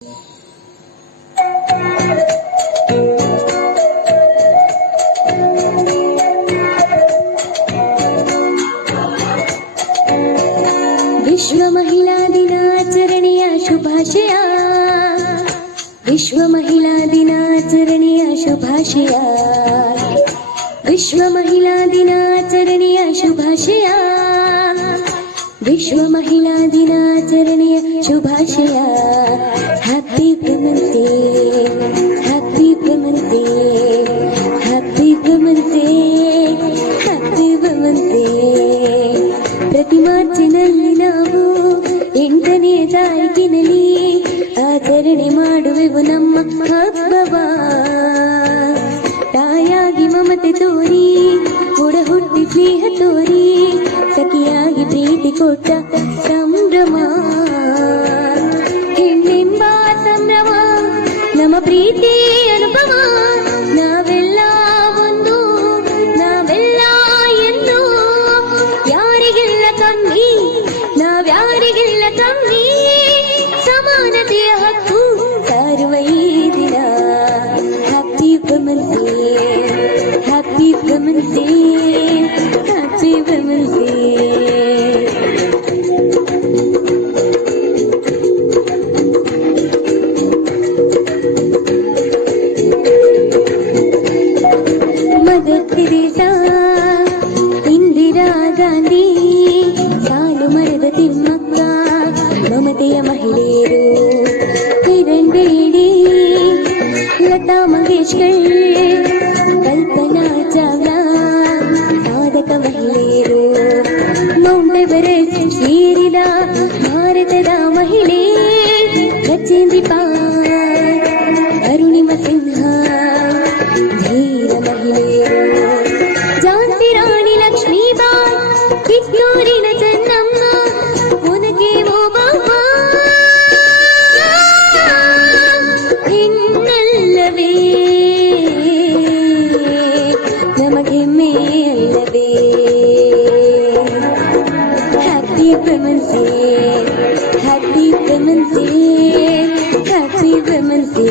ವಿಶ್ವ ಮಹಿಳಾ ದಿನಾಚರಣೆಯ ಶುಭಾಶಯ. ವಿಶ್ವ ಮಹಿಳಾ ದಿನಾಚರಣೆಯ ಶುಭಾಶಯ. ವಿಶ್ವ ಮಹಿಳಾ ದಿನಾಚರಣೆಯ ಶುಭಾಶಯ. ವಿಶ್ವ ಮಹಿಳಾ ದಿನಾಚರಣೆಯ ಶುಭಾಶಯ. Happy women's day, happy women's day, happy women's day, happy women's day. ಪ್ರತಿ ಮಾರ್ಚಿನಲ್ಲಿ ನಾವು 8ನೇ ತಾರೀಕಿನಲ್ಲಿ ಆಚರಣೆ ಮಾಡುವೆವು ನಮ್ಮ ಹಬ್ಬವ. ತಾಯಾಗಿ ಮಮತೆ ತೋರಿ, ಕೂಡ ಹುಟ್ಟಿ ಸ್ನೇಹ ತೋರಿ, ಸಖಿಯಾಗಿ ಪ್ರೀತಿ ಕೊಟ್ಟ ಸಂಭ್ರಮ. ಹೆಣ್ಣೆಂಬ ಸಂಭ್ರಮ, ನಮ್ಮ ಪ್ರೀತಿ ಅನುಭವ. ನಾವೆಲ್ಲ ಒಂದು, ನಾವೆಲ್ಲ ಎಂದು, ಯಾರಿಗೆಲ್ಲ ಕಮ್ಮಿ, ನಾವ್ಯಾರಿಗೆಲ್ಲ ಕಮ್ಮಿ. ಸಮಾನತೆಯ ಹಕ್ಕು ಸಾರುವ ಈ ದಿನ. Happy women's day, happy women's day, happy women's day. Mother Teresa, Indira Gandhi, ಸಾಲು ಮರದ ತಿಮ್ಮಕ್ಕ, ಮಮತೆಯ ಮಹಿಳೆಯರು, ಕಿರಣ್ ಬೇಡಿ, ಲತಾ ಮಂಗೇಶ್ಕರ್, ಕಲ್ಪನಾ ಚಾವ್ಲಾ, ಸಾಧಕ ಮಹಿಳೆಯರು. ಮೌಂಟ್ ಎವರೆಸ್ಟ್ ಏರಿದ ಭಾರತದ ಮಹಿಳೆ ರಚೇಂದ್ರಿ ಪಾಲ್, ಅರುಣಿಮಾ ಸಿನ್ಹಾ, ಧೀರ ಮಹಿಳೆಯರು. ಝಾನ್ಸಿ ರಾಣಿ ಲಕ್ಷ್ಮೀಬಾಯಿ, ಕಿತ್ತೂರಿನ ಚೆನ್ನಮ್ಮ, ಒನಕೆ ಓಬವ್ವ. ಹೆಣ್ಣಲ್ಲವೇ ನಮಗೆಮ್ಮೆ ಅಲ್ಲವೇ. Happy women's day, happy women's day, happy women's day.